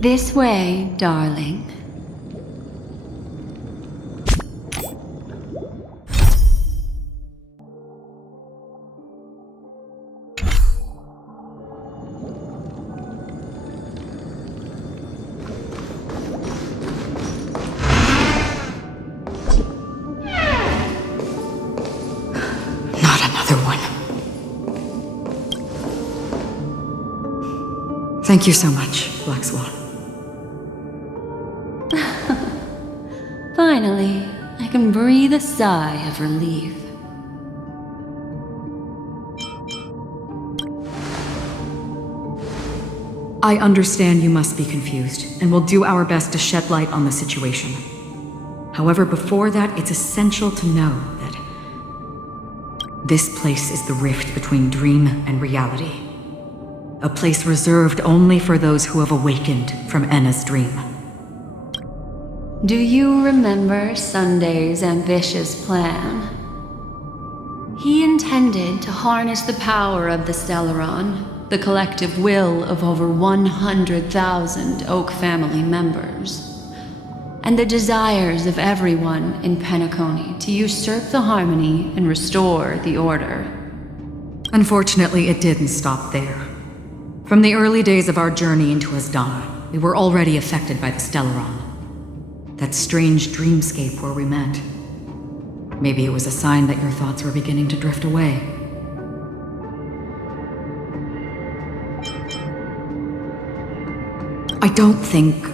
This way, darling. Not another one. Thank you so much, Black Swan. Finally, I can breathe a sigh of relief. I understand you must be confused, and will do our best to shed light on the situation. However, before that, it's essential to know that this place is the rift between dream and reality. A place reserved only for those who have awakened from Enna's dream. Do you remember Sunday's ambitious plan? He intended to harness the power of the Stellaron, the collective will of over 100,000 Oak family members, and the desires of everyone in Penacony to usurp the harmony and restore the order. Unfortunately, it didn't stop there. From the early days of our journey into Asdana, we were already affected by the Stellaron. That strange dreamscape where we met. Maybe it was a sign that your thoughts were beginning to drift away. I don't think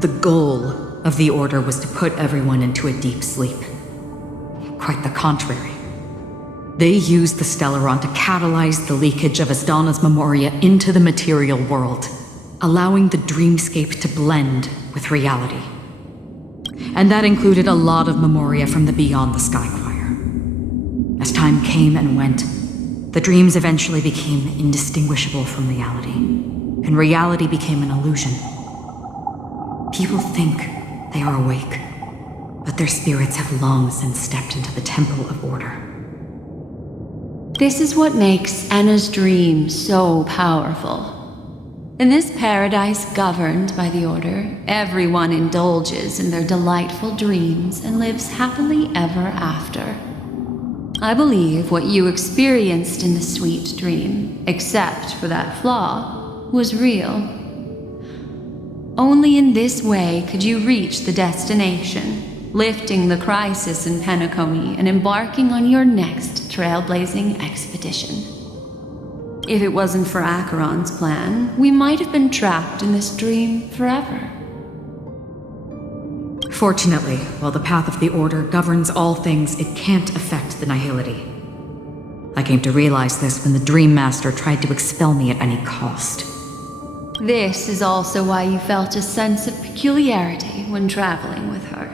the goal of the Order was to put everyone into a deep sleep. Quite the contrary. They used the Stellaron to catalyze the leakage of Asdana's memoria into the material world, allowing the dreamscape to blend with reality. And that included a lot of memoria from the Beyond the Skychoir. As time came and went, the dreams eventually became indistinguishable from reality, and reality became an illusion. People think they are awake, but their spirits have long since stepped into the Temple of Order. This is what makes Anna's dream so powerful. In this paradise governed by the Order, everyone indulges in their delightful dreams and lives happily ever after. I believe what you experienced in the sweet dream, except for that flaw, was real. Only in this way could you reach the destination, lifting the crisis in Penacony and embarking on your next trailblazing expedition. If it wasn't for Acheron's plan, we might have been trapped in this dream forever. Fortunately, while the path of the Order governs all things, it can't affect the Nihility. I came to realize this when the Dream Master tried to expel me at any cost. This is also why you felt a sense of peculiarity when traveling with her.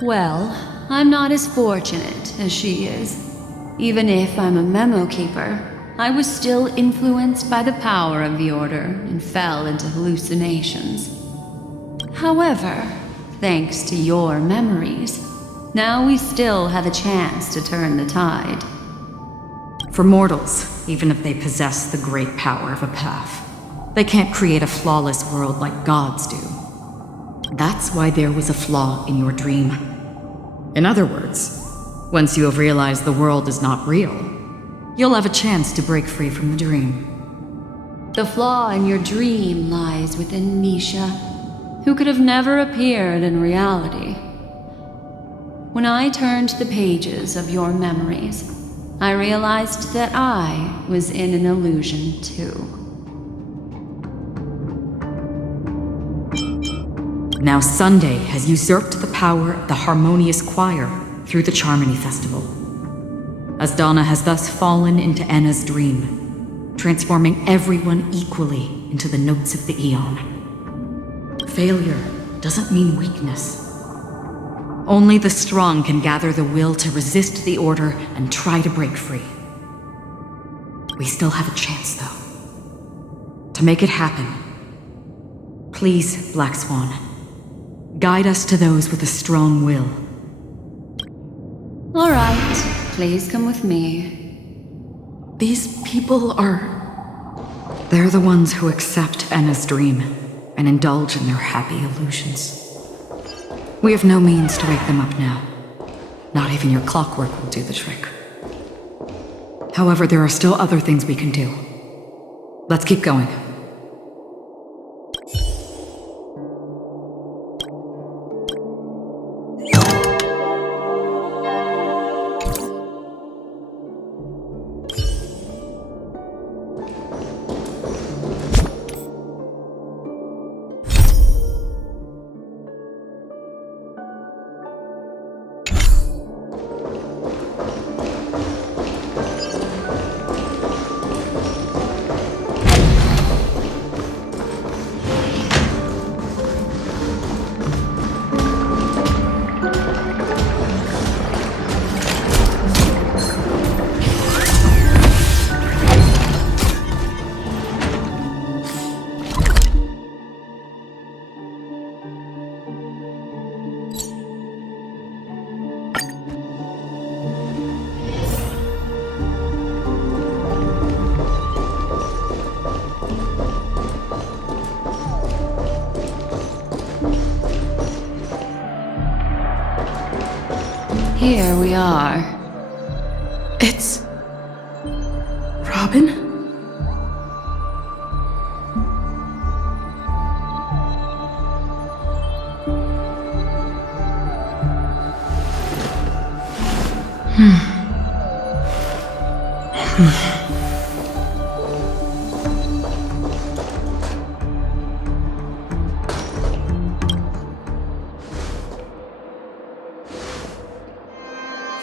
Well, I'm not as fortunate as she is. Even if I'm a memo keeper, I was still influenced by the power of the Order and fell into hallucinations. However, thanks to your memories, now we still have a chance to turn the tide. For mortals, even if they possess the great power of a path, they can't create a flawless world like gods do. That's why there was a flaw in your dream. In other words, once you have realized the world is not real, you'll have a chance to break free from the dream. The flaw in your dream lies within Misha, who could have never appeared in reality. When I turned the pages of your memories, I realized that I was in an illusion too. Now Sunday has usurped the power of the Harmonious Choir through the Charmony Festival. Asdana has thus fallen into Enna's dream, transforming everyone equally into the notes of the Aeon. Failure doesn't mean weakness. Only the strong can gather the will to resist the Order and try to break free. We still have a chance, though. To make it happen, please, Black Swan, guide us to those with a strong will. All right, please come with me. These people are... They're the ones who accept Enna's dream. and indulge in their happy illusions. We have no means to wake them up now. Not even your clockwork will do the trick. However, there are still other things we can do. Let's keep going. Here we are. It's... Robin?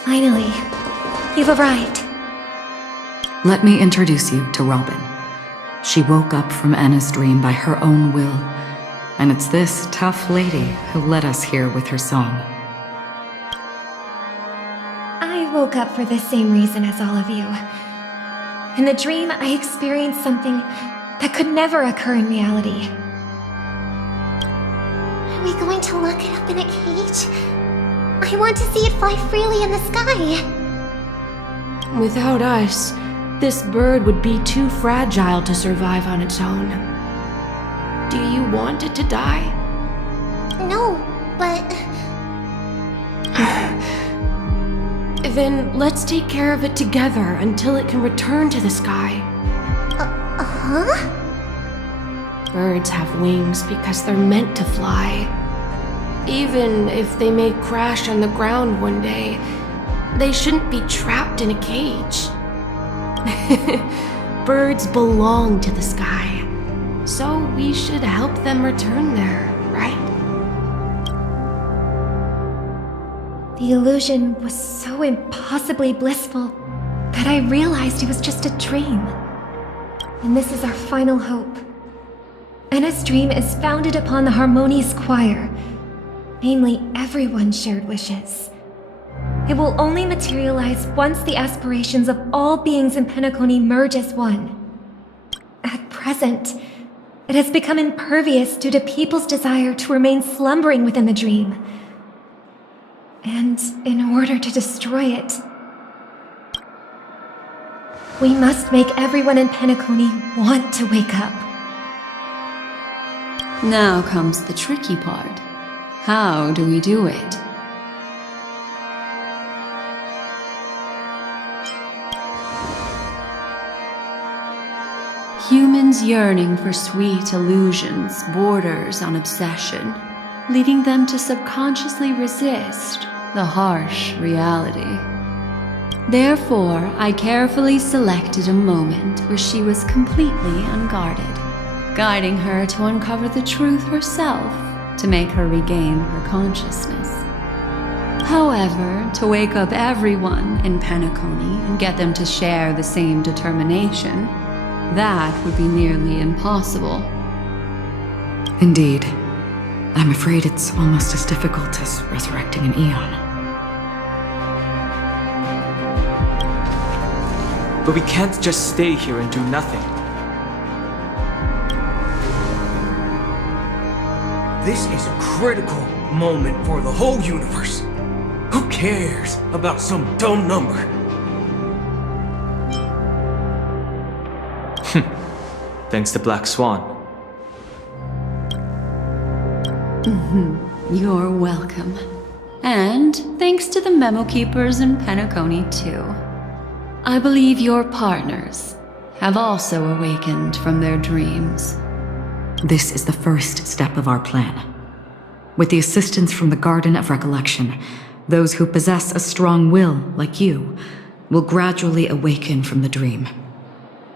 Finally, you've arrived. Let me introduce you to Robin. She woke up from Anna's dream by her own will, and it's this tough lady who led us here with her song. I woke up for the same reason as all of you. In the dream, I experienced something that could never occur in reality. Are we going to lock it up in a cage? I want to see it fly freely in the sky. Without us, this bird would be too fragile to survive on its own. Do you want it to die? No, but... Then let's take care of it together until it can return to the sky. Huh? Birds have wings because they're meant to fly. Even if they may crash on the ground one day, they shouldn't be trapped in a cage. Birds belong to the sky, so we should help them return there, right? The illusion was so impossibly blissful that I realized it was just a dream. And this is our final hope. Anna's dream is founded upon the harmonious choir, namely everyone's shared wishes. It will only materialize once the aspirations of all beings in Penacony merge as one. At present, it has become impervious due to people's desire to remain slumbering within the dream. And in order to destroy it, we must make everyone in Penacony want to wake up. Now comes the tricky part. How do we do it? Humans yearning for sweet illusions borders on obsession, leading them to subconsciously resist the harsh reality. Therefore, I carefully selected a moment where she was completely unguarded, guiding her to uncover the truth herself to make her regain her consciousness. However, to wake up everyone in Penacony and get them to share the same determination, that would be nearly impossible. Indeed. I'm afraid it's almost as difficult as resurrecting an eon. But we can't just stay here and do nothing. This is a critical moment for the whole universe. Who cares about some dumb number? Thanks to Black Swan. You're welcome. And thanks to the memo keepers in Penacony, too. I believe your partners have also awakened from their dreams. This is the first step of our plan. With the assistance from the Garden of Recollection, those who possess a strong will, like you, will gradually awaken from the dream.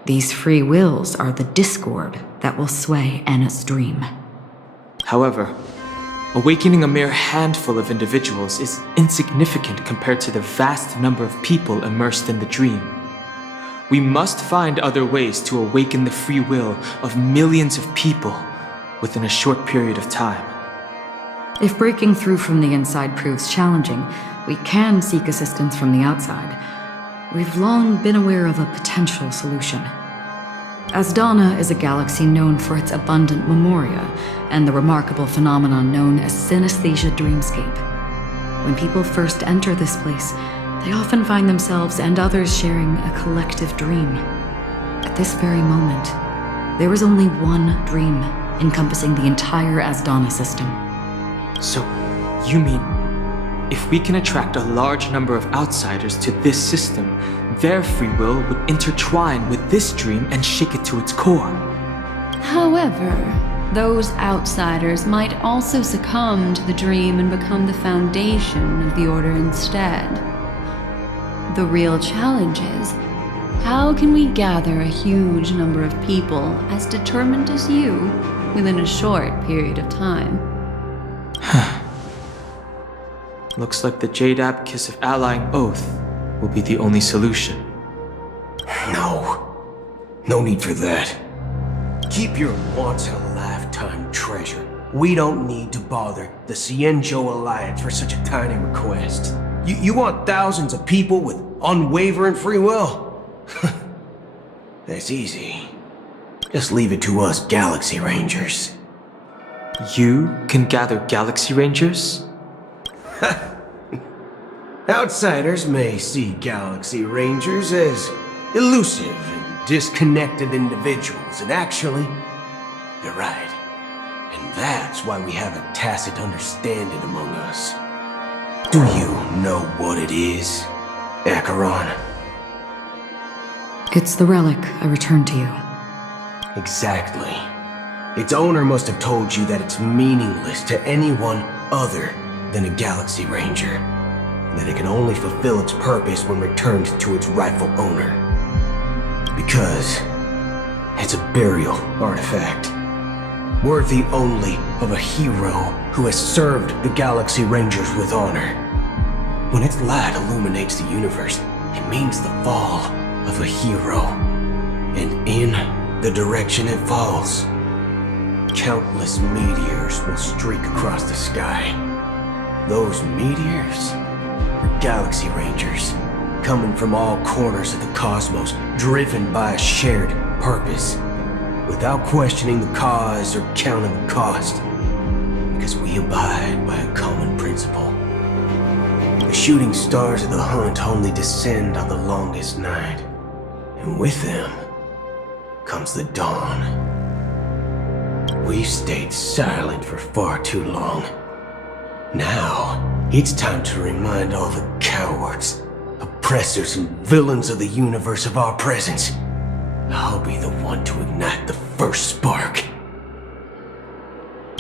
These free wills are the discord that will sway Anna's dream. However, awakening a mere handful of individuals is insignificant compared to the vast number of people immersed in the dream. We must find other ways to awaken the free will of millions of people within a short period of time. If breaking through from the inside proves challenging, we can seek assistance from the outside. We've long been aware of a potential solution. Asdana is a galaxy known for its abundant memoria and the remarkable phenomenon known as synesthesia dreamscape. When people first enter this place, they often find themselves and others sharing a collective dream. At this very moment, there is only one dream encompassing the entire Asdana system. So, you mean, if we can attract a large number of outsiders to this system, their free will would intertwine with this dream and shake it to its core? However, those outsiders might also succumb to the dream and become the foundation of the Order instead. The real challenge is, how can we gather a huge number of people as determined as you within a short period of time? Looks like the Jade Abacus of Allying Oath will be the only solution. No need for that. Keep your once-in-a-lifetime treasure. We don't need to bother the Cienjo Alliance for such a tiny request. You want thousands of people with unwavering free will? That's easy. Just leave it to us Galaxy Rangers. You can gather Galaxy Rangers? Outsiders may see Galaxy Rangers as elusive and disconnected individuals, and actually, they're right. And that's why we have a tacit understanding among us. Do you know what it is, Acheron? It's the relic I returned to you. Exactly. Its owner must have told you that it's meaningless to anyone other than a Galaxy Ranger, and that it can only fulfill its purpose when returned to its rightful owner. Because it's a burial artifact, worthy only of a hero who has served the Galaxy Rangers with honor. When its light illuminates the universe, it means the fall of a hero, and in the direction it falls, countless meteors will streak across the sky. Those meteors are Galaxy Rangers, coming from all corners of the cosmos, driven by a shared purpose, without questioning the cause or counting the cost, because we abide by a common principle. The shooting stars of the hunt only descend on the longest night, and with them comes the dawn. We've stayed silent for far too long. Now, it's time to remind all the cowards, oppressors, and villains of the universe of our presence. I'll be the one to ignite the first spark.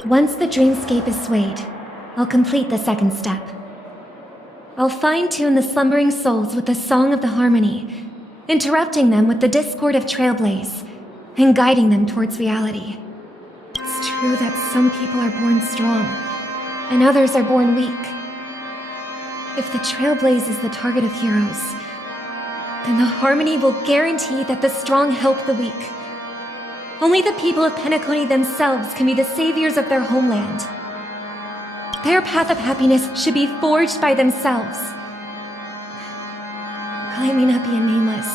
Once the dreamscape is swayed, I'll complete the second step. I'll fine-tune the slumbering souls with the Song of the Harmony, interrupting them with the discord of Trailblaze, and guiding them towards reality. It's true that some people are born strong, and others are born weak. If the Trailblaze is the target of heroes, then the Harmony will guarantee that the strong help the weak. Only the people of Penacony themselves can be the saviors of their homeland. Their path of happiness should be forged by themselves. While I may not be a nameless,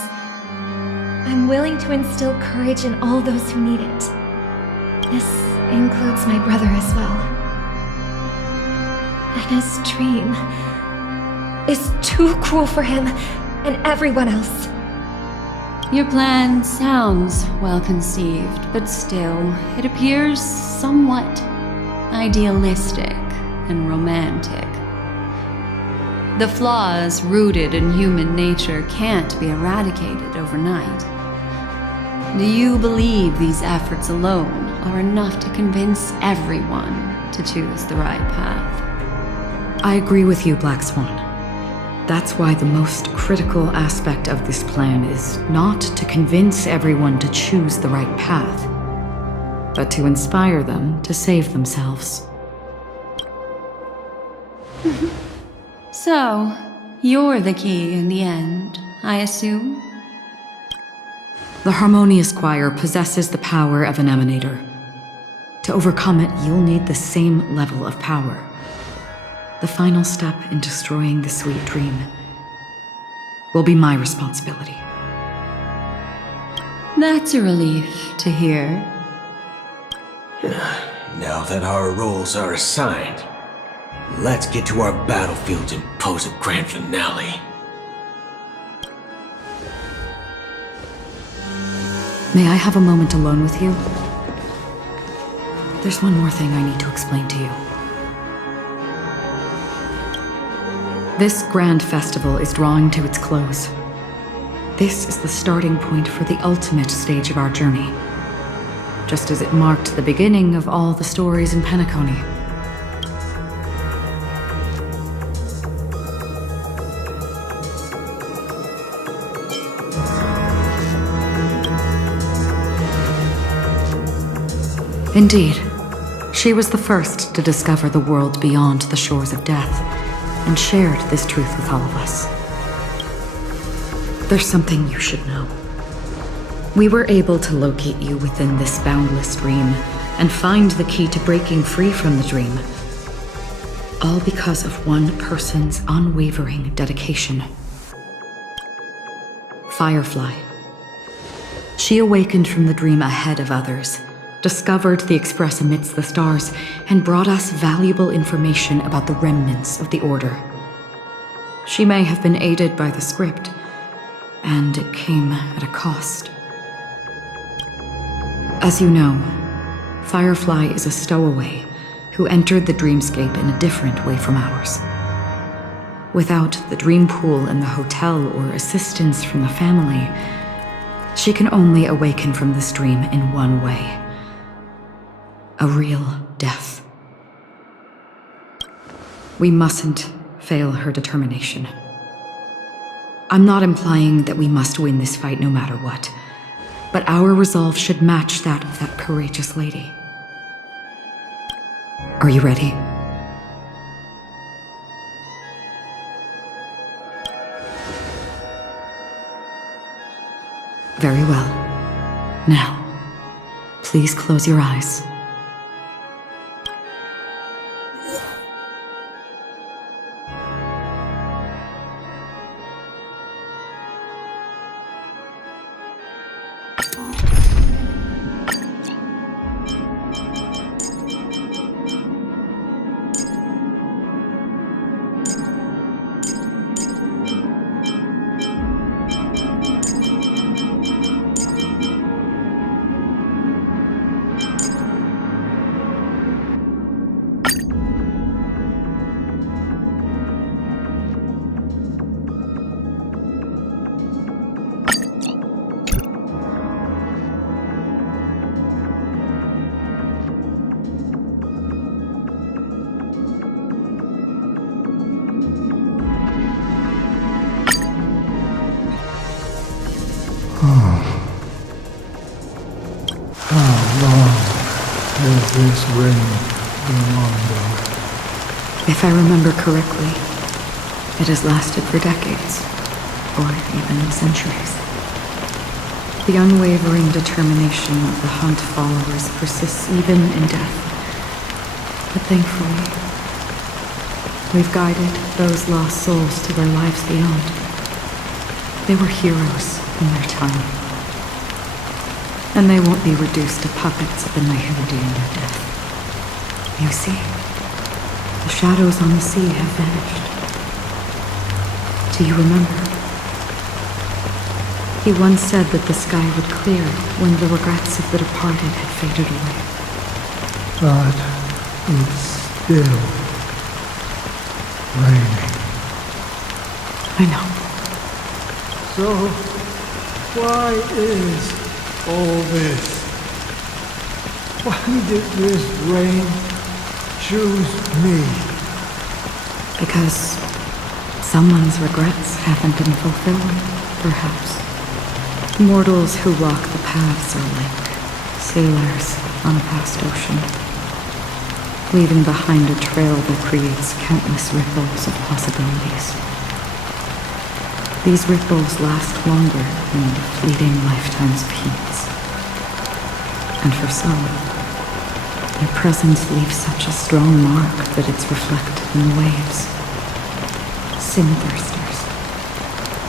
I'm willing to instill courage in all those who need it. This includes my brother as well. Anna's dream is too cruel for him and everyone else. Your plan sounds well conceived, but still, it appears somewhat idealistic and romantic. The flaws rooted in human nature can't be eradicated overnight. Do you believe these efforts alone are enough to convince everyone to choose the right path? I agree with you, Black Swan. That's why the most critical aspect of this plan is not to convince everyone to choose the right path, but to inspire them to save themselves. So, you're the key in the end, I assume? The Harmonious Choir possesses the power of an emanator. To overcome it, you'll need the same level of power. The final step in destroying the sweet dream will be my responsibility. That's a relief to hear. Now that our roles are assigned, let's get to our battlefields and pose a grand finale. May I have a moment alone with you? There's one more thing I need to explain to you. This grand festival is drawing to its close. This is the starting point for the ultimate stage of our journey, just as it marked the beginning of all the stories in Penacony. Indeed, she was the first to discover the world beyond the shores of death, and shared this truth with all of us. There's something you should know. We were able to locate you within this boundless dream, and find the key to breaking free from the dream. All because of one person's unwavering dedication. Firefly. She awakened from the dream ahead of others, discovered the Express amidst the stars, and brought us valuable information about the remnants of the Order. She may have been aided by the script, and it came at a cost. As you know, Firefly is a stowaway who entered the dreamscape in a different way from ours. Without the dream pool in the hotel or assistance from the family, she can only awaken from this dream in one way. A real death. We mustn't fail her determination. I'm not implying that we must win this fight no matter what, but our resolve should match that of that courageous lady. Are you ready? Very well. Now, please close your eyes. Has this ring been on them? If I remember correctly, it has lasted for decades, or even centuries. The unwavering determination of the Hunt followers persists even in death. But thankfully, we've guided those lost souls to their lives beyond. They were heroes in their time. And they won't be reduced to puppets of the night who will in their death. You see, the shadows on the sea have vanished. Do you remember? He once said that the sky would clear when the regrets of the departed had faded away. But It's still raining. I know. So, why is all this? Why did this rain choose me? Because someone's regrets haven't been fulfilled, perhaps. Mortals who walk the paths are like sailors on a vast ocean, leaving behind a trail that creates countless ripples of possibilities. These ripples last longer than the fleeting lifetime's peaks. And for some, their presence leaves such a strong mark that it's reflected in the waves. Sin-thirsters,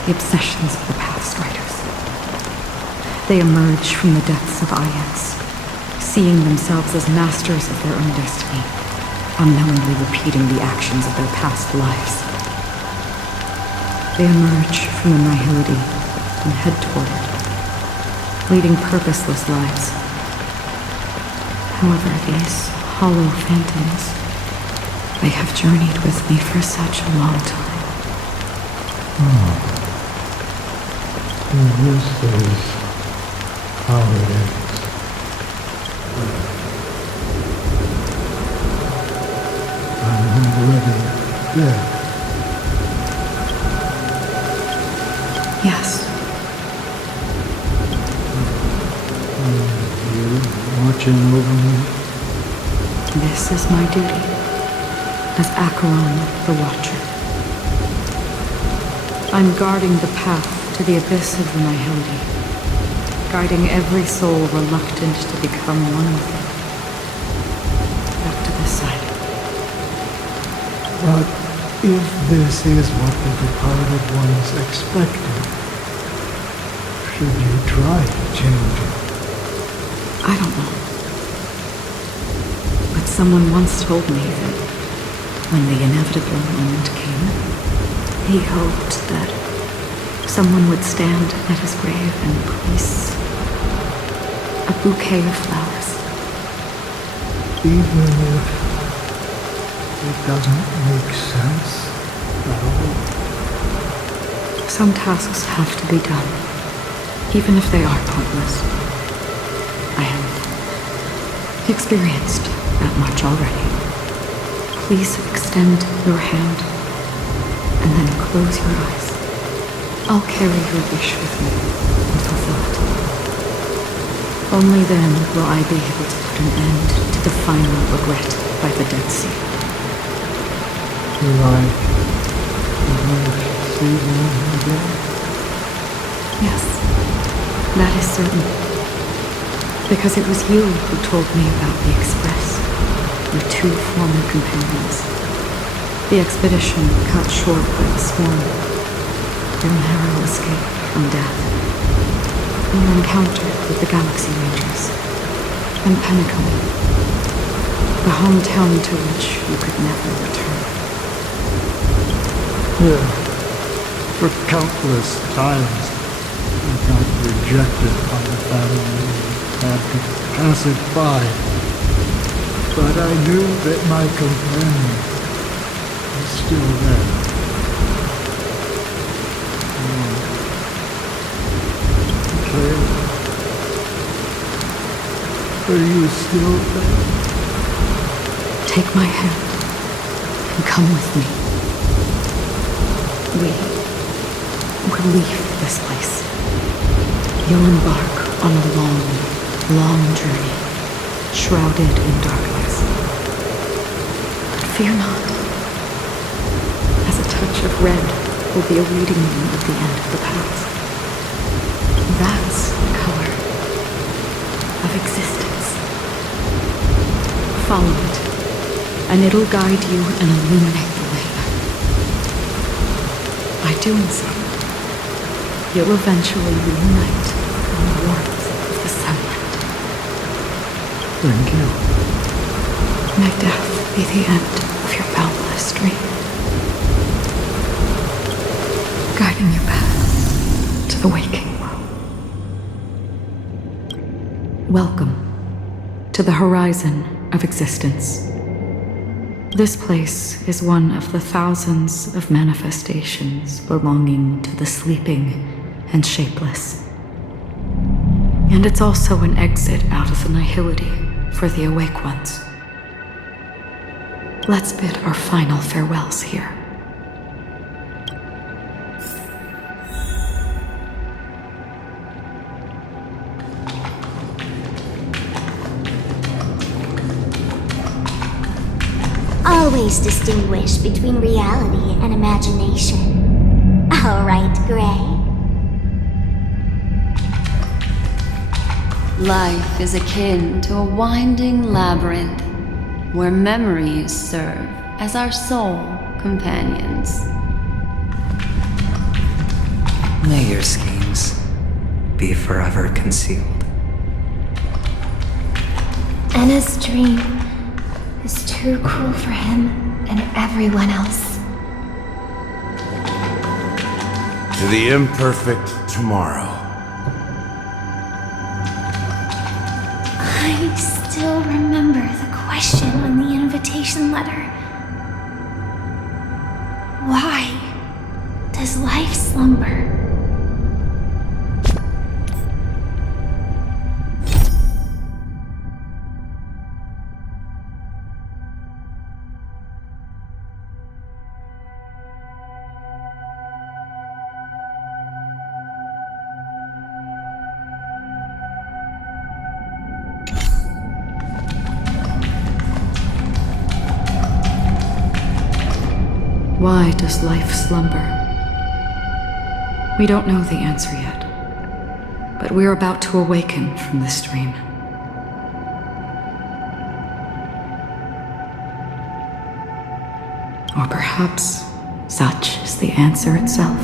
the obsessions of the past riders. They emerge from the depths of Ayats, seeing themselves as masters of their own destiny, unknowingly repeating the actions of their past lives. They emerge from the nihility and head toward it, leading purposeless lives. However, these hollow phantoms, they have journeyed with me for such a long time. And this is how it ends. I'm already dead. Yes, You watching over me? this is my duty as Acheron the Watcher. I'm guarding the path to the abyss of the nihility, guiding every soul reluctant to become one with it. Back to this side. But if this is what the departed ones expected, should you try to change it? I don't know. But someone once told me that when the inevitable moment came, he hoped that someone would stand at his grave and place a bouquet of flowers. Even if it doesn't make sense at all. Some tasks have to be done, even if they are pointless. I have experienced that much already. Please extend your hand and then close your eyes. I'll carry your wish with me and fulfill it. Only then will I be able to put an end to the final regret by the Dead Sea. Will I ever see them again? Yes, that is certain. Because it was you who told me about the Express, your two former companions. The expedition cut short by the Swan, your narrow escape from death, and your encounter with the Galaxy Rangers, and Penacony, the hometown to which you could never return. Yeah. For countless times, I got rejected by the family and had to pass it by. But I knew that my companion was still there. Okay. Are you still there? Take my hand and come with me. We will leave this place. You'll embark on a long, long journey, shrouded in darkness. But fear not, as a touch of red will be awaiting you at the end of the path. That's the color of existence. Follow it, and it'll guide you and illuminate the way back. By doing so, you'll eventually reunite in the warmth of the sunlight. Thank you. May death be the end of your boundless dream, guiding you back to the waking world. Welcome to the horizon of existence. This place is one of the thousands of manifestations belonging to the sleeping and shapeless. And it's also an exit out of the nihility for the awake ones. Let's bid our final farewells here. Always distinguish between reality and imagination. All right, Gray. Life is akin to a winding labyrinth where memories serve as our sole companions. May your schemes be forever concealed. Anna's dream is too cruel for him and everyone else. To the imperfect tomorrow. I still remember the question on the invitation letter. Why does life slumber? Why does life slumber? We don't know the answer yet, but we're about to awaken from this dream. Or perhaps such is the answer itself.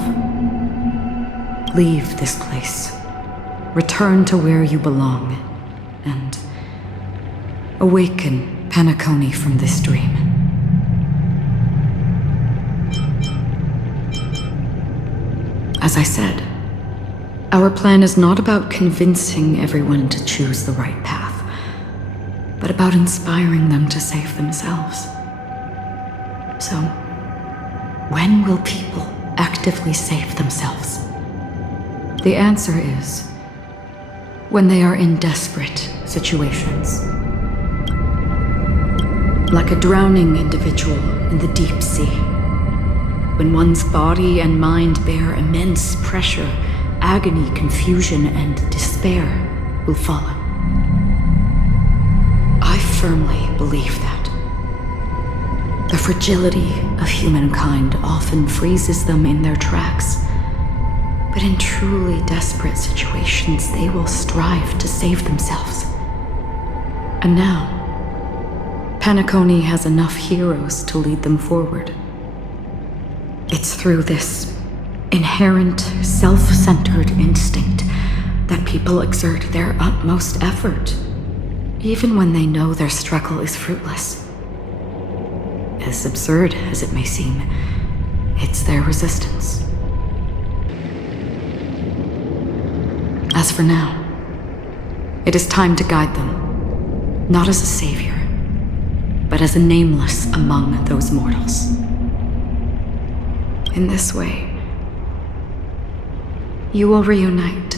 Leave this place, return to where you belong, and awaken Penacony from this dream. As I said, our plan is not about convincing everyone to choose the right path, but about inspiring them to save themselves. So, when will people actively save themselves? The answer is when they are in desperate situations. Like a drowning individual in the deep sea. When one's body and mind bear immense pressure, agony, confusion, and despair will follow. I firmly believe that. The fragility of humankind often freezes them in their tracks. But in truly desperate situations, they will strive to save themselves. And now, Penacony has enough heroes to lead them forward. It's through this inherent, self-centered instinct that people exert their utmost effort, even when they know their struggle is fruitless. As absurd as it may seem, it's their resistance. As for now, it is time to guide them, not as a savior, but as a nameless among those mortals. In this way, you will reunite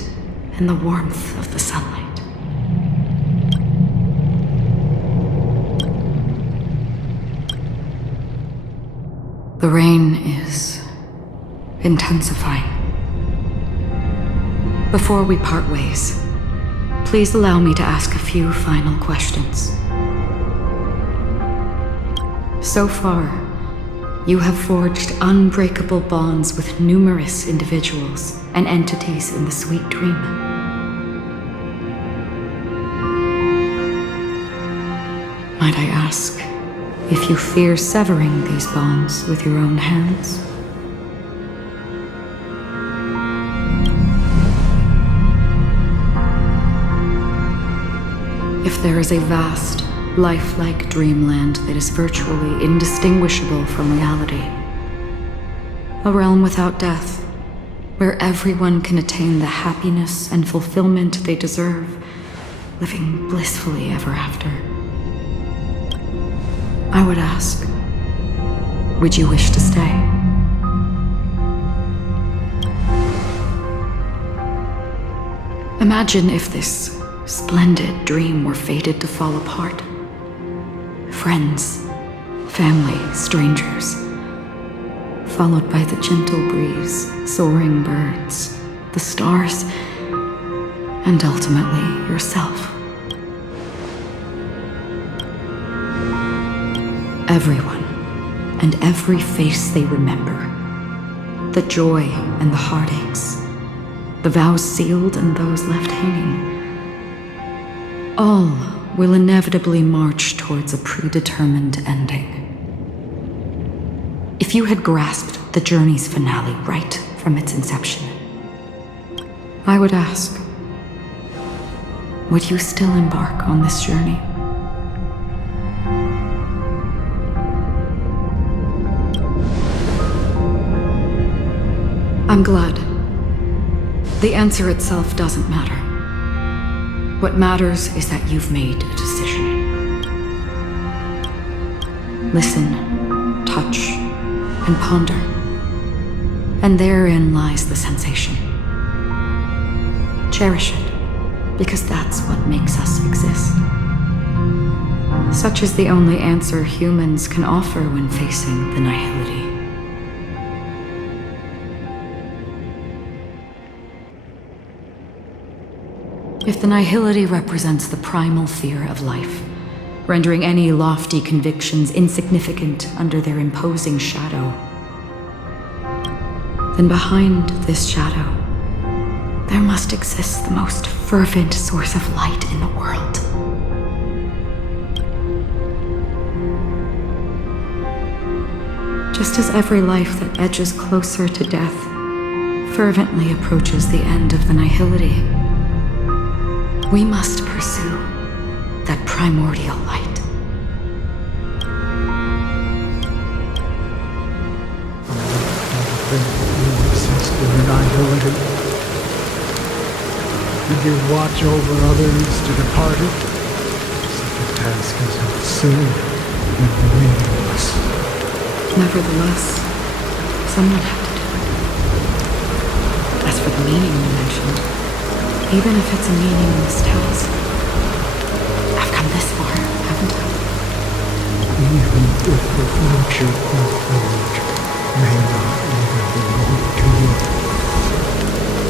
in the warmth of the sunlight. The rain is intensifying. Before we part ways, please allow me to ask a few final questions. So far, you have forged unbreakable bonds with numerous individuals and entities in the sweet dream. Might I ask if you fear severing these bonds with your own hands? If there is a vast, lifelike dreamland that is virtually indistinguishable from reality. A realm without death, where everyone can attain the happiness and fulfillment they deserve, living blissfully ever after. I would ask, Would you wish to stay? Imagine if this splendid dream were fated to fall apart. Friends, family, strangers, followed by the gentle breeze, soaring birds, the stars, and ultimately yourself. Everyone, and every face they remember, the joy and the heartaches, the vows sealed and those left hanging, all will inevitably march towards a predetermined ending. If you had grasped the journey's finale right from its inception, I would ask, would you still embark on this journey? I'm glad. The answer itself doesn't matter. What matters is that you've made a decision. Listen, touch, and ponder. And therein lies the sensation. Cherish it, because that's what makes us exist. Such is the only answer humans can offer when facing the nihility. If the nihility represents the primal fear of life, rendering any lofty convictions insignificant under their imposing shadow, then behind this shadow, there must exist the most fervent source of light in the world. Just as every life that edges closer to death fervently approaches the end of the nihility, we must pursue that primordial light. You exist in the nihility. Did you watch over others to depart it? Such a task is absurd and meaningless. Nevertheless, someone had to do it. As for the meaning you mentioned, even if it's a meaningless task, I've come this far, haven't I? Even if the future you forge may not even belong to you.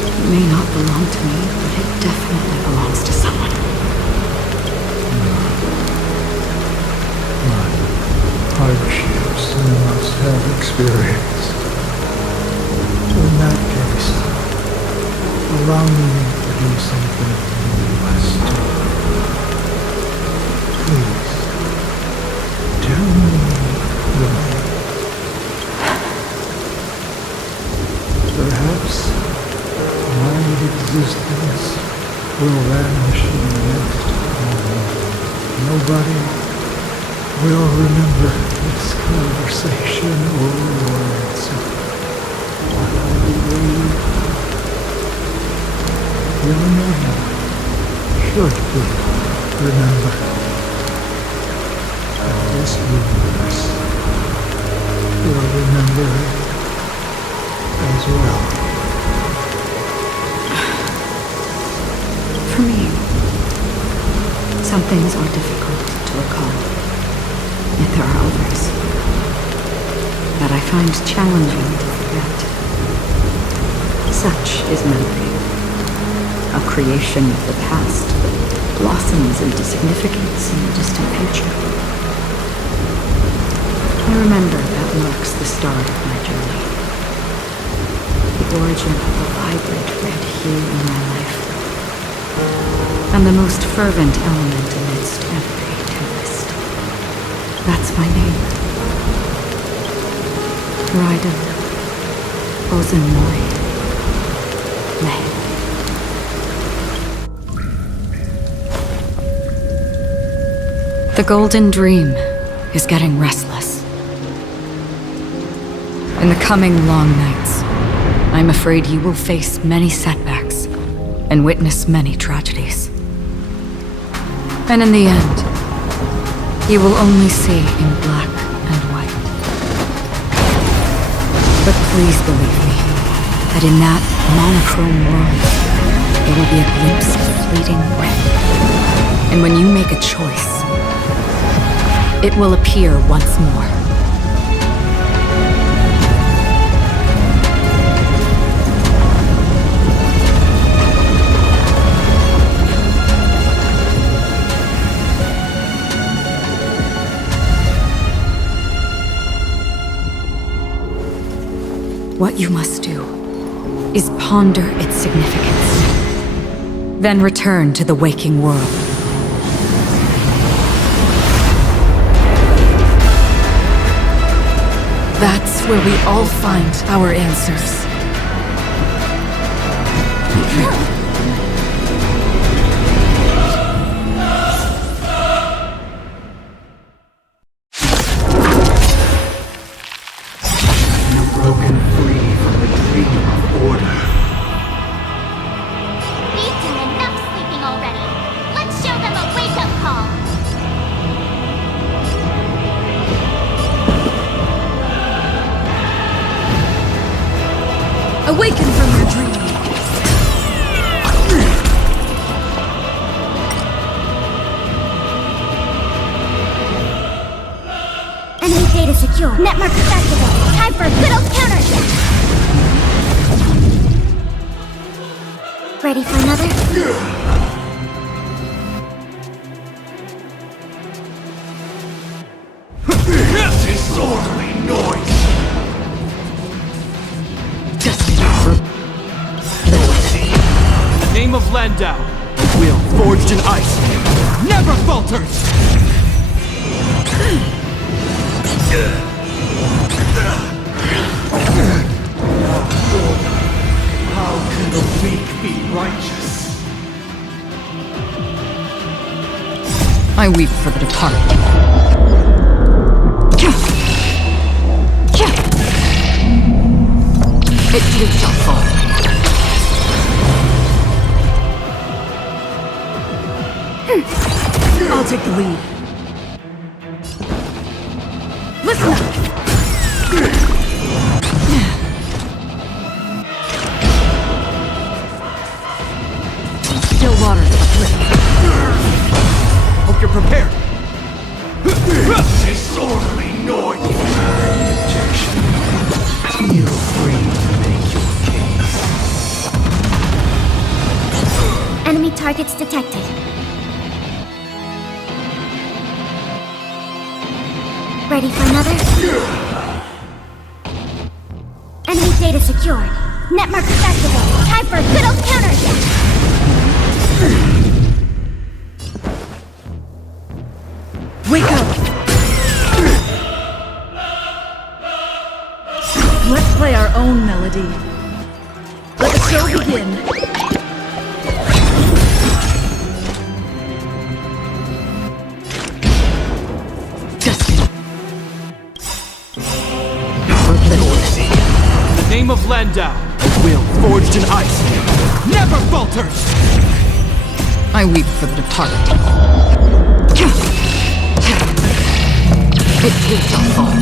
It may not belong to me, but it definitely belongs to someone. But hardships you must have experienced. In that case, allow me to do something you must do. Please, tell me the name. Perhaps my existence will vanish in the next moment. Nobody will remember this conversation or words. But I believe your name should be remembered. And this universe will remember it as well. For me, some things are difficult to recall, yet there are others that I find challenging to forget. Such is memory, a creation of the past that blossoms into significance in the distant future. I remember that marks the start of my journey, the origin of a vibrant red hue in my life, and the most fervent element amidst every tempest. That's my name. Raiden Ozenmori May. The Golden Dream is getting restless. In the coming long nights, I'm afraid you will face many setbacks and witness many tragedies. And in the end, you will only see in black and white. But please believe me, that in that monochrome world, there will be a glimpse of fleeting red. And when you make a choice, it will appear once more. What you must do is ponder its significance, then return to the waking world. That's where we all find our answers. Awaken from your dream. Enemy data secure. Net markers activated. Time for a good old counterattack. Ready for another? Disorderly noise! Name of Landau. A will forged in ice never falters! How can the weak be righteous? I weep for the departed. It too shall fall. I'll take the lead. Listen up! Still water to the flip. Hope you're prepared. Disorderly noise! Objection. Feel free to make your case. Enemy targets detected. Ready for another? Enemy data secured. Net markers activated. Time for a good old counterattack. Wake up! Let's play our own melody. Let the show begin. Name of Landau. A will forged in ice never falters! I weep for the departed. It too shall fall.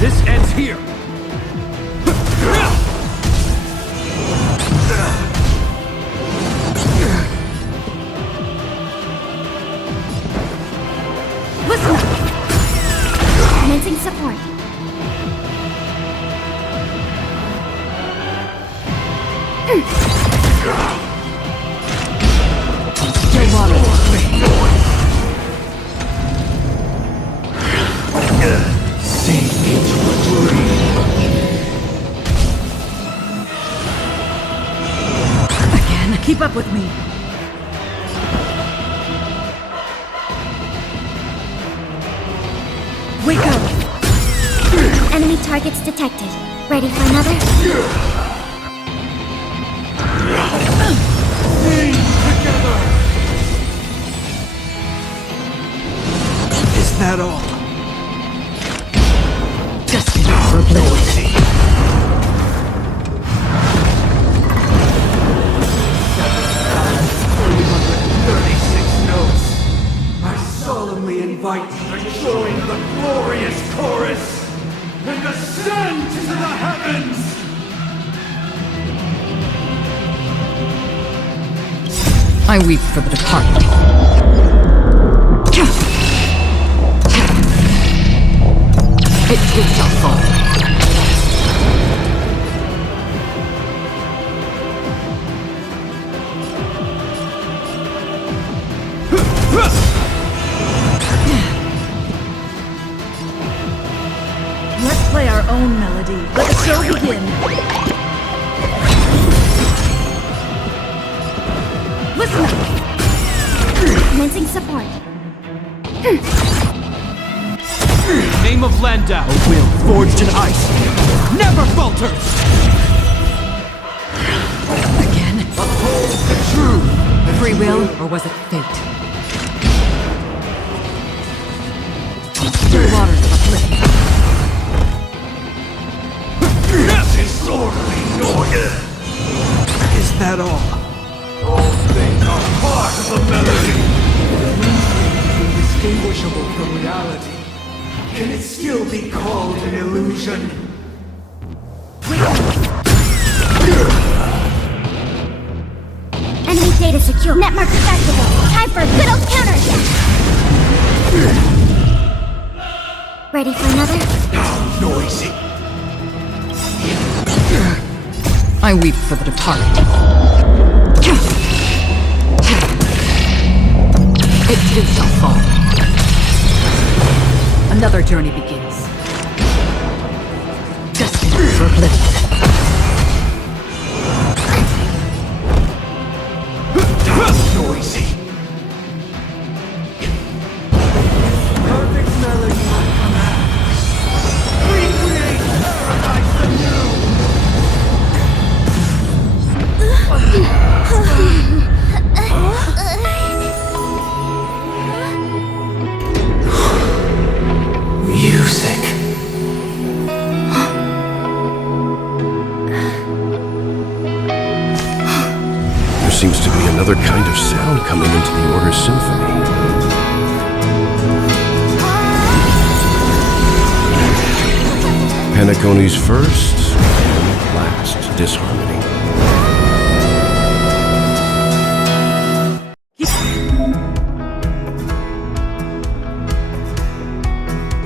This ends here! Listen up! Commencing support. Still water. Sink into a dream. Again, keep up with me. Wake up! Enemy targets detected. Ready for another? Is that all? Destiny for noisy. 36 notes. I solemnly invite you to join the glorious chorus. and ascend to the heavens! I weep for the departed. It too shall fall. Let's play our own melody. Let the show begin. Listen up. Commencing support. Name of Landau, a will forged in ice, never falters! Again? Uphold the truth! Free will, or was it fate? Still waters of upliftment. Disorderly noise! Is that all? All things are part of the melody! Indistinguishable from reality. Can it still be called an illusion? Enemy data secure. Netmark activated. Time for a good old counterattack. Ready for another? How noisy! I weep for the departed. It too shall fall. Another journey begins. Destined for oblivion. Noisy! Perfect melody on command! Recreate paradise anew! Music. There seems to be another kind of sound coming into the Order's symphony. Penacony's first and last disharmony.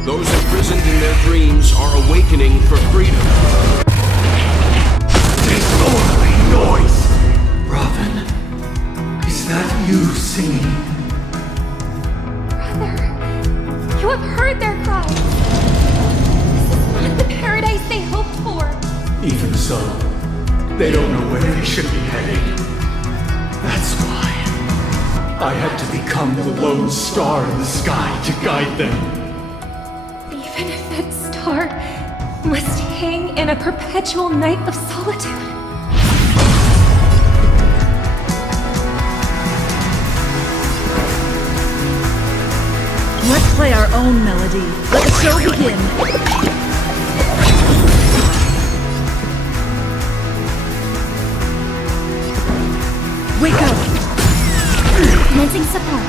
Those imprisoned in their dreams are awakening for freedom. Disorderly noise! Robin, is that you singing? Brother, you have heard their cries. This is not the paradise they hoped for. Even so, they don't know where they should be heading. That's why I had to become the lone star in the sky to guide them. Even if that star must hang in a perpetual night of solitude. Let's play our own melody. Let the show begin. Wake up! Commencing support.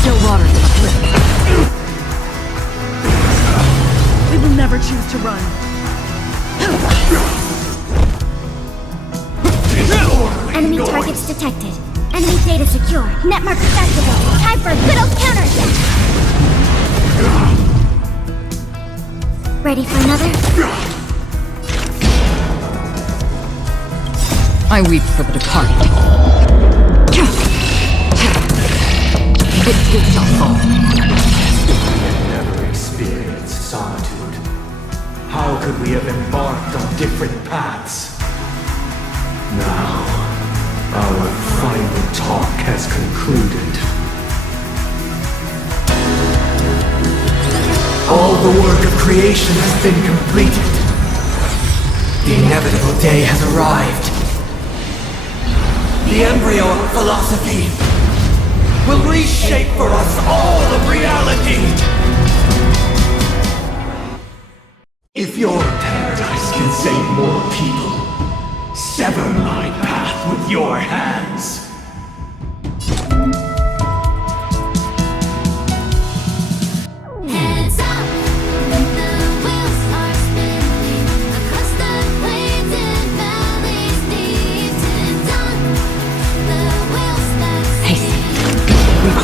Still waters of upliftment. We will never choose to run. Enemy targets detected. Enemy data secure. Netmark activated. Time for a good old counterattack. Ready for another? I weep for the departed. It too shall fall. If we had never experienced solitude, how could we have embarked on different paths? Now, our final talk has concluded. All the work of creation has been completed. The inevitable day has arrived. The embryo of philosophy will reshape for us all of reality. If your paradise can save more people, sever my path with your hands.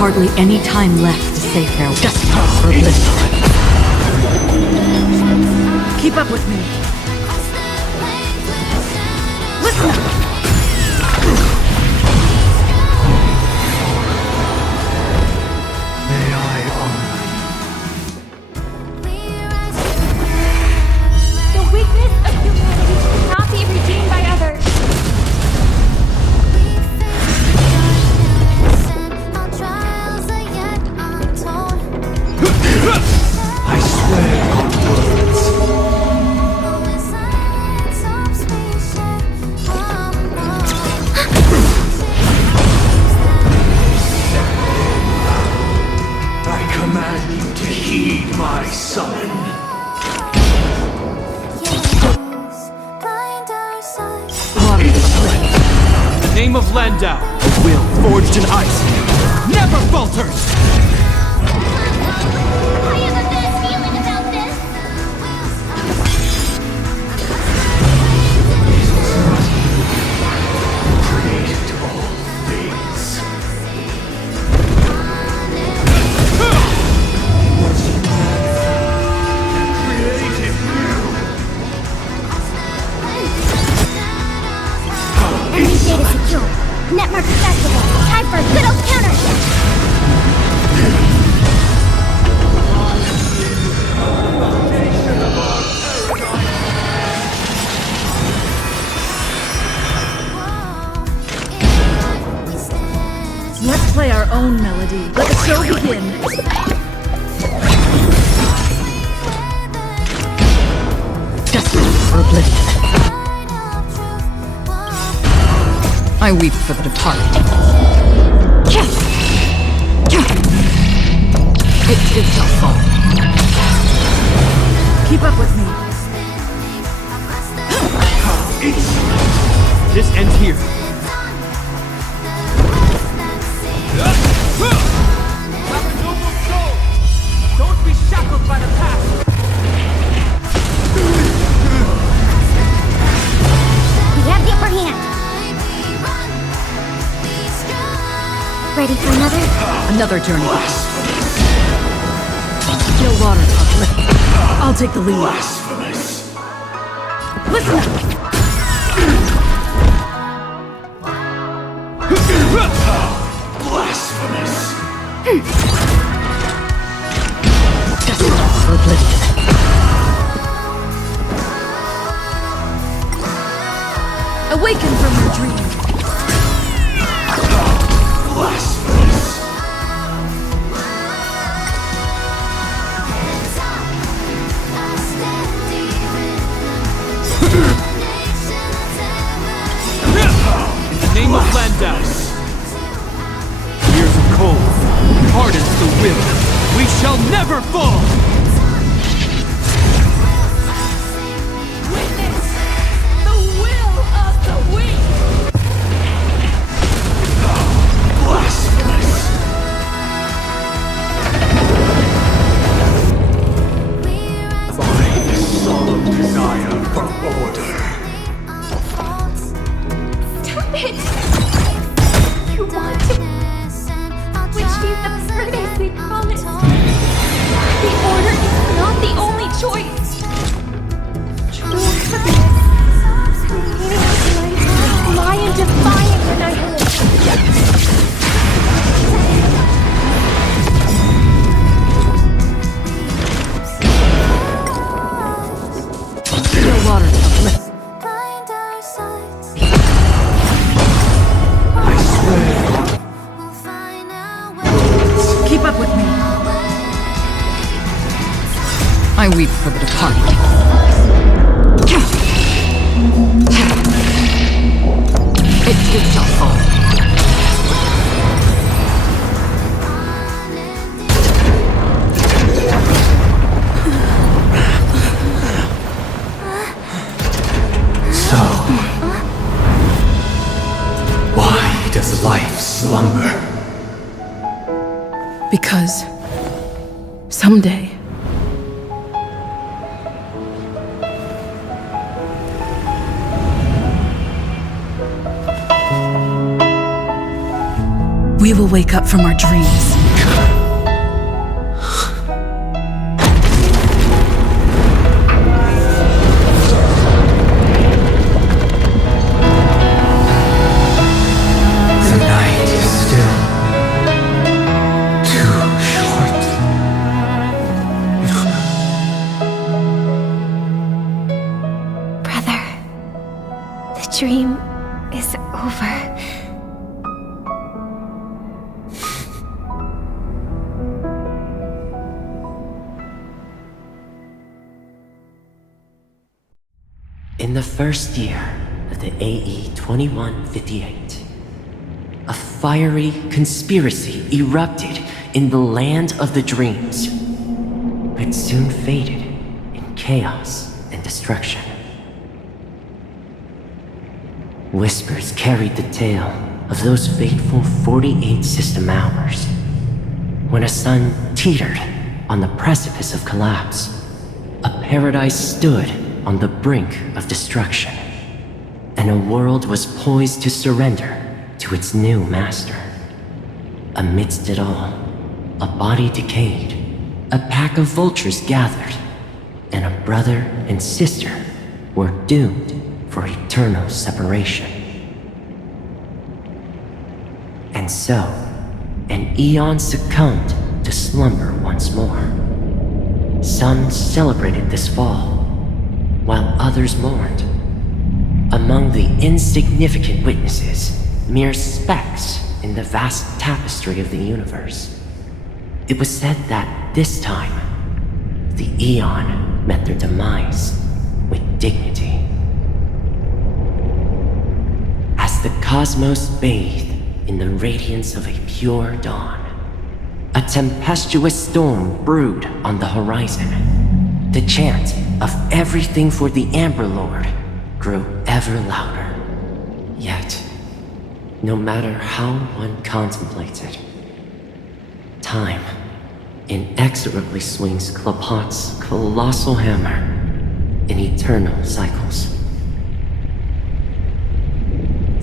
hardly any time left to say farewell. Desperate for bliss. Keep up with me. Listen up. May I honor The weakness of humanity cannot be redeemed by others. I swear on words. I command you to heed my summon. The name of Landau, a will forged in ice, never falters! I have a bad feeling about this. Created all things. Created you. Enemy data secure. Network accessible. Time for a good old counter. Let's play our own melody. Let the show begin. Desperate for oblivion. I weep for the departed. It too shall fall. Keep up with me. This ends here. Have a noble soul! Don't be shackled by the past! We have the upper hand. Ready for another? Another journey. No water uplift. I'll take the lead. Blasphemous. Listen up. Blasphemous. Desperate for oblivion. Awaken from your dream. Blasphemous. In the name of Landau, years of cold hardens the will. We shall never fall! Witness the will of the weak. Blasphemous. By the solemn desire for order. Stop it! You want to achieve the paradise we promised. The order is not the only choice. True happiness, the meaning of life, lie in defying the nihilist. No water uplift. I swear on Keep up with me. I weep for the departed. It too shall fall. So, why does life slumber? Because someday we will wake up from our dreams. The night is still too short. Brother, the dream is over. In the first year of the AE 2158, a fiery conspiracy erupted in the land of the dreams, but soon faded in chaos and destruction. Whispers carried the tale of those fateful 48 system hours, when a sun teetered on the precipice of collapse. A paradise stood on the brink of destruction, and a world was poised to surrender to its new master. Amidst it all, a body decayed, a pack of vultures gathered, and a brother and sister were doomed for eternal separation. And so, an eon succumbed to slumber once more. Some celebrated this fall, while others mourned. Among the insignificant witnesses, mere specks in the vast tapestry of the universe, it was said that this time, the Eon met their demise with dignity. As the cosmos bathed in the radiance of a pure dawn, a tempestuous storm brewed on the horizon. The chant of everything for the Amber Lord grew ever louder. Yet, no matter how one contemplates it, time inexorably swings Klapot's colossal hammer in eternal cycles.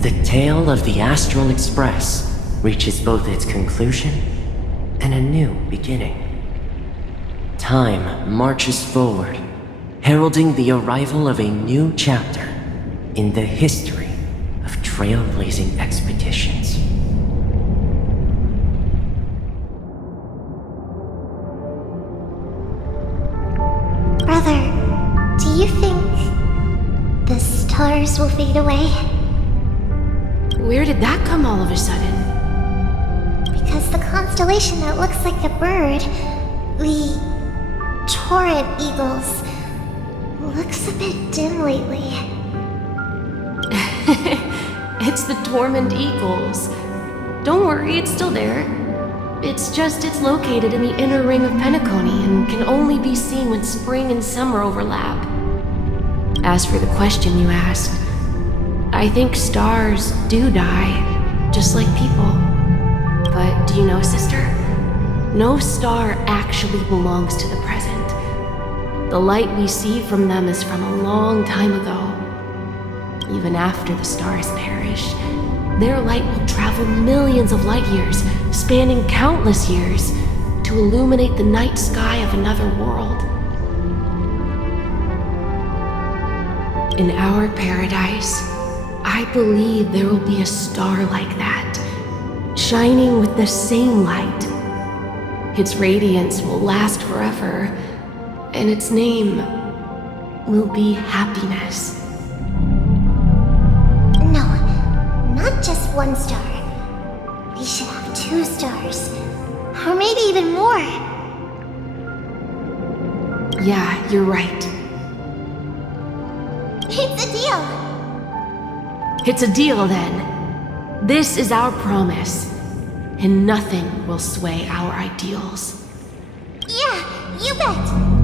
The tale of the Astral Express reaches both its conclusion and a new beginning. Time marches forward, heralding the arrival of a new chapter in the history of trailblazing expeditions. Brother, do you think the stars will fade away? Where did that come all of a sudden? Because the constellation that looks like a bird, the Torrent Eagles, looks a bit dim lately. It's the Torment Eagles. Don't worry, it's still there. It's just it's located in the inner ring of Penacony and can only be seen when spring and summer overlap. As for the question you asked, I think stars do die, just like people. But do you know, sister? No star actually belongs to the present. The light we see from them is from a long time ago. Even after the stars perish, their light will travel millions of light years, spanning countless years, to illuminate the night sky of another world. In our paradise, I believe there will be a star like that, shining with the same light. Its radiance will last forever, and its name will be happiness. No, not just one star. We should have 2 stars, or maybe even more. Yeah, you're right. It's a deal. It's a deal then. This is our promise, and nothing will sway our ideals. Yeah, you bet.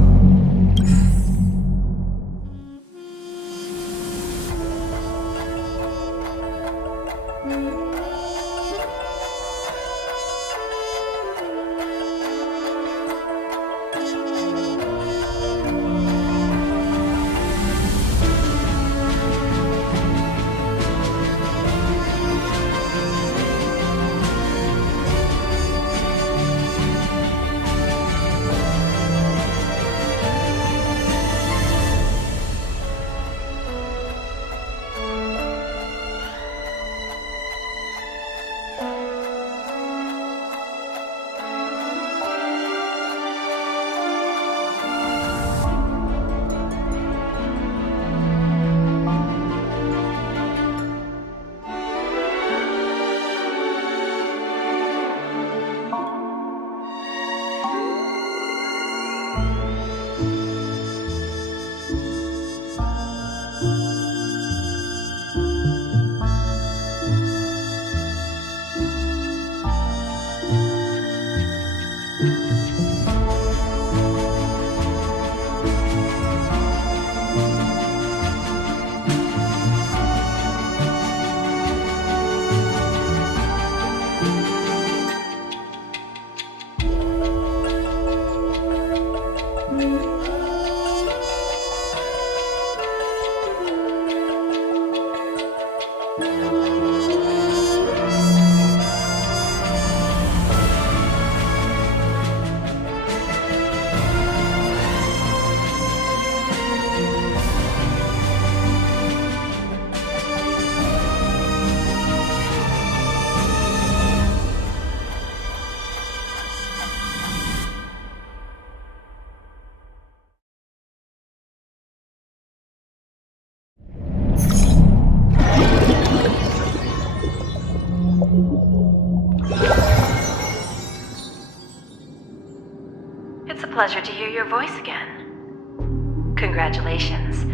pleasure to hear your voice again. Congratulations.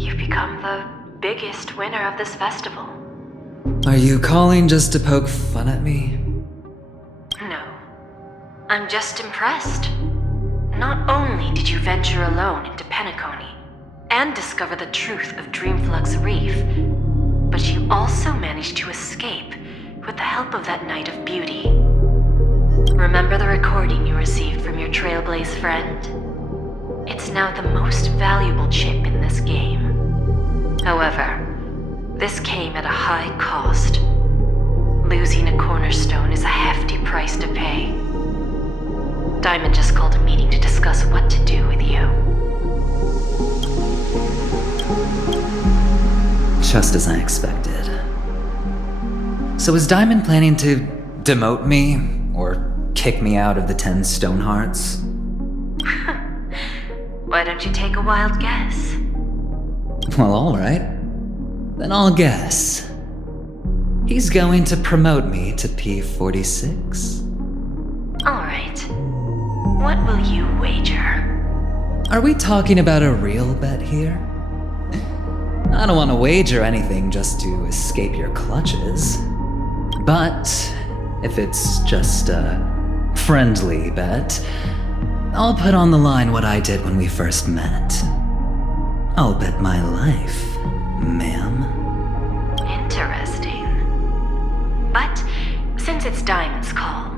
You've become the biggest winner of this festival. Are you calling just to poke fun at me? No. I'm just impressed. Not only did you venture alone into Penacony and discover the truth of Dreamflux Reef, but you also managed to escape with the help of that Knight of Beauty. Remember the recording you received from your Trailblaze friend? It's now the most valuable chip in this game. However, this came at a high cost. Losing a cornerstone is a hefty price to pay. Diamond just called a meeting to discuss what to do with you. Just as I expected. So is Diamond planning to demote me, or kick me out of the 10 Stonehearts? Why don't you take a wild guess? Well, alright. Then I'll guess. He's going to promote me to P46. Alright. What will you wager? Are we talking about a real bet here? I don't want to wager anything just to escape your clutches. But if it's just a friendly bet, I'll put on the line what I did when we first met. I'll bet my life, ma'am. Interesting. But since it's Diamond's call,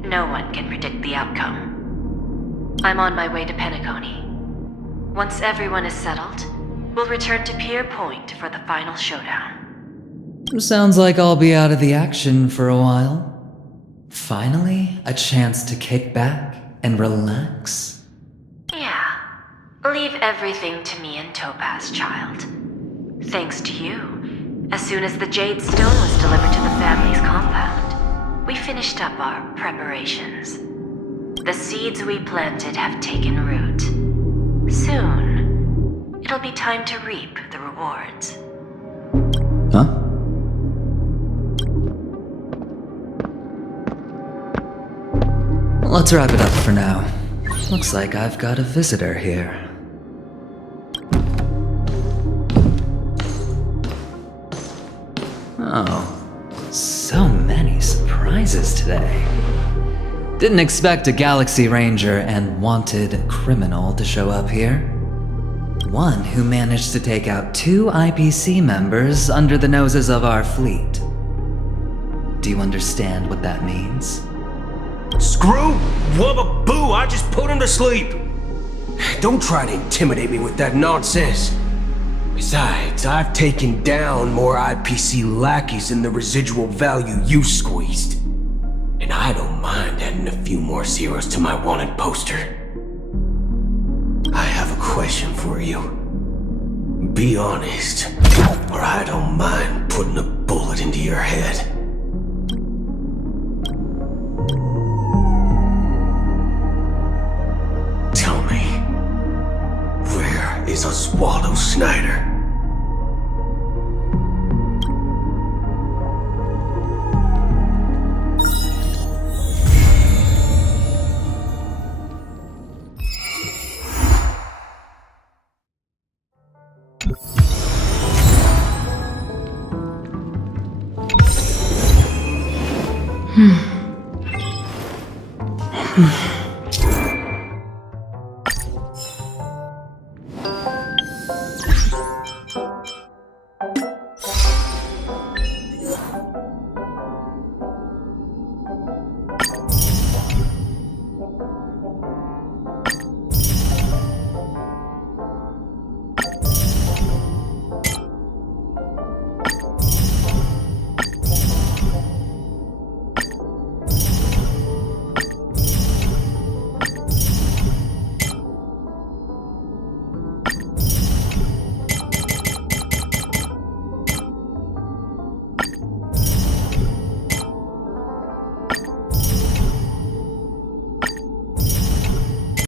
no one can predict the outcome. I'm on my way to Penacony. Once everyone is settled, we'll return to Pier Point for the final showdown. Sounds like I'll be out of the action for a while. Finally, a chance to kick back and relax. Yeah. Leave everything to me and Topaz, child. Thanks to you, as soon as the Jade Stone was delivered to the family's compound, we finished up our preparations. The seeds we planted have taken root. Soon, it'll be time to reap the rewards. Huh? Let's wrap it up for now. Looks like I've got a visitor here. Oh, so many surprises today. Didn't expect a Galaxy Ranger and wanted criminal to show up here. One who managed to take out 2 IPC members under the noses of our fleet. Do you understand what that means? Screw Wubba Boo, I just put him to sleep! Don't try to intimidate me with that nonsense. Besides, I've taken down more IPC lackeys than the residual value you squeezed. And I don't mind adding a few more zeros to my wanted poster. I have a question for you. Be honest, or I don't mind putting a bullet into your head. Tell me, where is Oswaldo Snyder?